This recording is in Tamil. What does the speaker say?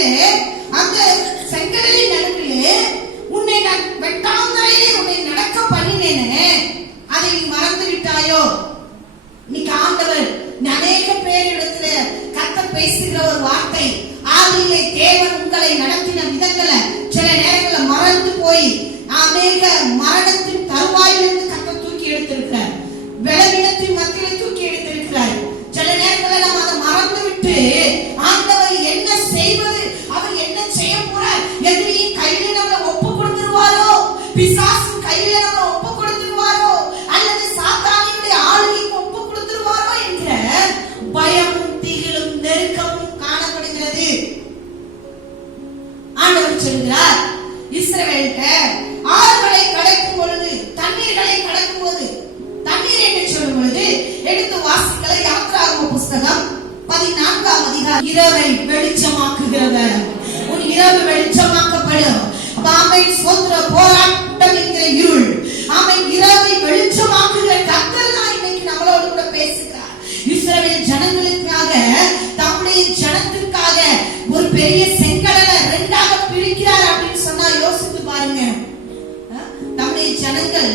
நடுவிலே, அந்த செங்கடலின் நடுவிலே உன்னை நான் வெட்டாந்தரையிலே உன்னை நடக்க பண்ணினேனே, அதை நீ மறந்து விட்டாயோ? இன்னைக்கு ஆண்டவர் அநேக பேரிடத்துல கர்த்தர் பேசுகிற ஒரு வார்த்தை, ஆதியிலே தேவன் உங்களை நடத்தின விதங்களை சில நேரங்களில் மறந்து போய் அநேக மரணத்தின் தருவாயிலிருந்து கர்த்தர் தூக்கி எடுத்திருக்கிறார், பலவீனத்தின் மத்தியிலே தூக்கி எடுத்திருக்கிறார். சில நேரங்களில் நாம் அதை மறந்து விட்டு ஆண்டவர் என்ன செய்வது, அவர் என்ன செய்ய போறார், எதிரியின் கையில நம்ம ஒப்பு கொடுத்துருவாரோ, பிசாசின் கையில நம்ம ஒப்பு கொடுத்துருவாரோ, அல்லது சாத்தானினுடைய ஆளுகைக்கு ஒப்பு கொடுத்துருவாரோ என்ற பயமும் திகிலும் நெருக்கமும் காணப்படுகிறது. ஆண்டவர் சொல்கிறார், இஸ்ரவேல்கிட்ட ஆறுகளை கடக்கும் பொழுது, தண்ணீர்களை கடக்கும் போது, தண்ணீர் என்று சொல்லும் பொழுது எடுத்து வாசிக்கல யாத்ராகம புஸ்தகம் 14ஆம் அதிகாரம். இரவை வெளிச்சமாக்குகிறவர், உன் இரவு வெளிச்சமாக்கப்படும். ஆமென், சோத்திர. போராட்டம் என்கிற இருள், ஆமென், இரவை வெளிச்சமாக்குகிற கர்த்தர் தான் இன்னைக்கு நம்மளோடு கூட பேசுகிறார். இஸ்ரவேல் ஜனங்களுக்காக, தம்முடைய ஜனத்திற்காக ஒரு பெரிய செங்கடலை ரெண்டாக பிரிக்கிறார் அப்படின்னு சொன்னா யோசித்து பாருங்க. தம்முடைய ஜனங்கள்